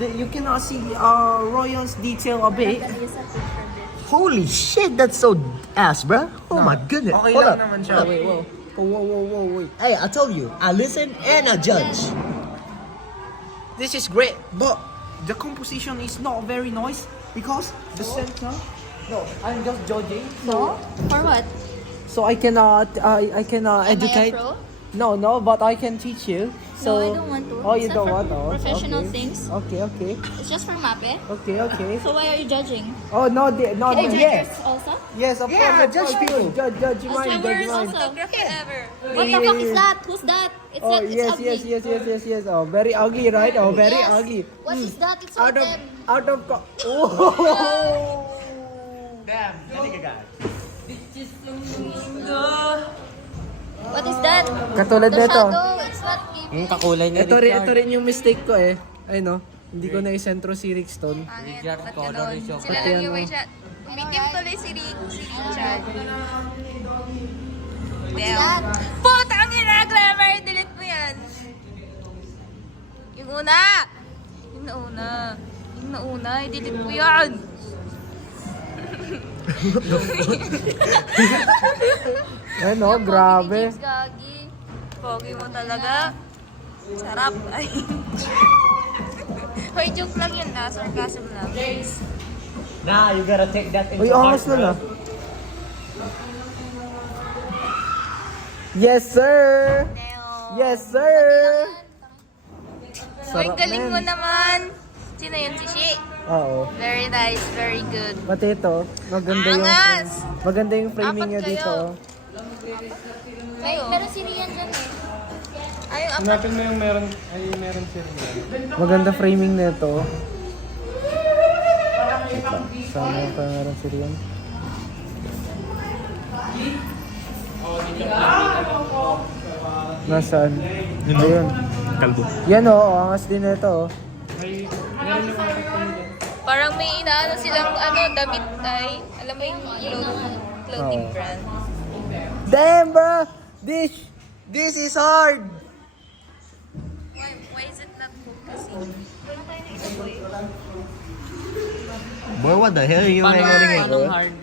You cannot see Royal's detail a bit. Holy shit, that's so ass, bro. Oh my goodness. Okay Hold lang up. naman siya. Wait, wait. Hey, I told you, I listen and I judge. This is great, but the composition is not very nice because the center. No, I'm just judging. No? For what? So I cannot educate. Am I a pro? No, but I can teach you. So, No, I don't want to. Oh, you It's don't not want? for Oh, professional okay. things. Okay. It's just for MAPE. Okay. So why are you judging? Oh no, Can I judge yes. yours also? Yes, of Yeah, course. judge people. Judge mine. Judge Judge yours mine. also. ever. What the fuck is that? Who's that? It's Oh not, it's yes, ugly. yes. Oh, very ugly, right? Oh, very Yes. ugly. What is that? It's Out not of them. Oh. Damn, guy. What is that? Katulad The nito. shadow. It's not giving. Kakulay niya Ito rin yung mistake ko eh. Ay no, hindi ko na isentro si Rickstone. Richard Color is yung Sila lang yung may shot. Umitim tuloy si Richard. What's that? Puta ang ina, Glamour! Delete mo yan. Yung nauna, i-delete mo yan. Ano, grabe. James Gagi. Pogi mo talaga. Sarap. Ay. Hoy, joke lang yun na. Sarcasm lang. Nah, you gotta take that into Uy, angas heart, na bro. na. Yes, sir! Neo. Yes, sir! Hoy, Sarap, galing mo men. naman. Sino yun? Si Shi? Oo. Very nice. Very good. Pati ito, Angas! maganda yung framing Apat niya kayo. dito. May, meron si Rian dyan eh. Ay, yung apat. Hanapin mo yung meron siya rin. Maganda framing nito. Sana yung pangalan si Rian. Nasaan? Ayun. Kalbo. Yan o, angas din nito. Parang may inaano silang damit ay. Alam mo yung clothing Oo. brand. Damn, bro! This is hard! Why is it not focusing? Boy, what the hell are you wearing? Anong hard?